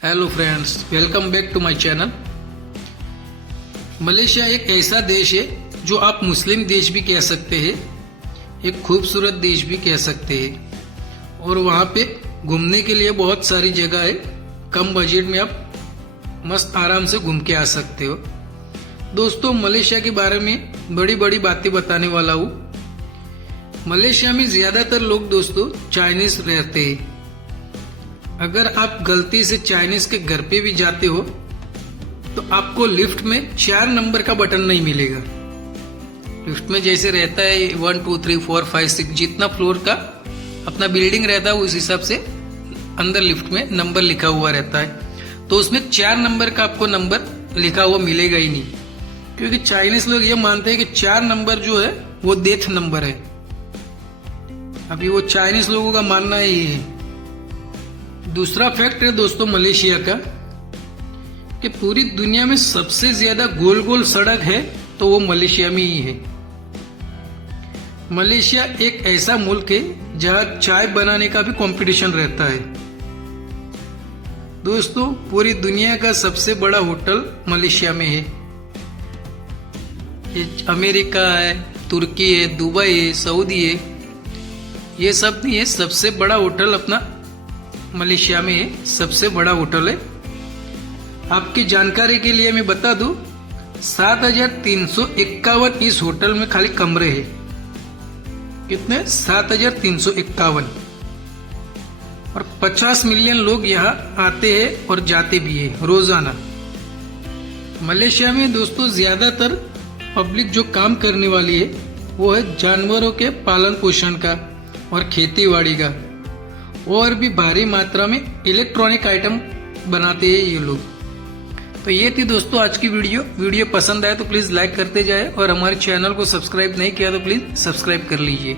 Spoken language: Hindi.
Hello friends, welcome back to my channel. Malaysia एक ऐसा देश है जो आप मुस्लिम देश भी कह सकते हैं, एक खूबसूरत देश भी कह सकते हैं और वहाँ पे घूमने के लिए बहुत सारी जगह है। कम बजट में आप मस्त आराम से घूम के आ सकते हो। दोस्तों, मलेशिया के बारे में बड़ी बड़ी बातें बताने वाला हूँ। मलेशिया में ज्यादातर लोग दोस्तों चाइनीज रहते हैं। अगर आप गलती से चाइनीज के घर पे भी जाते हो तो आपको लिफ्ट में 4 नंबर का बटन नहीं मिलेगा। लिफ्ट में जैसे रहता है 1 2 3 4 5 6 जितना फ्लोर का अपना बिल्डिंग रहता है उस हिसाब से अंदर लिफ्ट में नंबर लिखा हुआ रहता है। तो उसमें 4 नंबर का आपको नंबर लिखा हुआ मिलेगा ही नहीं, क्योंकि चाइनीज लोग ये मानते हैं कि 4 नंबर जो है वो डेथ नंबर है। अभी वो चाइनीज लोगों का मानना ही है। दूसरा फैक्ट है दोस्तों मलेशिया का कि पूरी दुनिया में सबसे ज्यादा गोल गोल सड़क है तो वो मलेशिया में ही है। मलेशिया एक ऐसा मुल्क है जहां चाय बनाने का भी कंपटीशन रहता है। दोस्तों, पूरी दुनिया का सबसे बड़ा होटल मलेशिया में है। ये अमेरिका है, तुर्की है, दुबई है, सऊदी है, ये सब नहीं है। सबसे बड़ा होटल अपना मलेशिया में है, सबसे बड़ा होटल है। आपकी जानकारी के लिए मैं बता दूं, 7,351 इस होटल में खाली कमरे हैं। कितने? 7,351। और 50 मिलियन लोग यहाँ आते हैं और जाते भी हैं रोजाना। मलेशिया में दोस्तों ज्यादातर पब्लिक जो काम करने वाली है वो है जानवरों के पालन पोषण का और खेती का, और भी भारी मात्रा में इलेक्ट्रॉनिक आइटम बनाते हैं ये लोग। तो ये थी दोस्तों आज की वीडियो पसंद आए तो प्लीज लाइक करते जाए और हमारे चैनल को सब्सक्राइब नहीं किया तो प्लीज सब्सक्राइब कर लीजिए।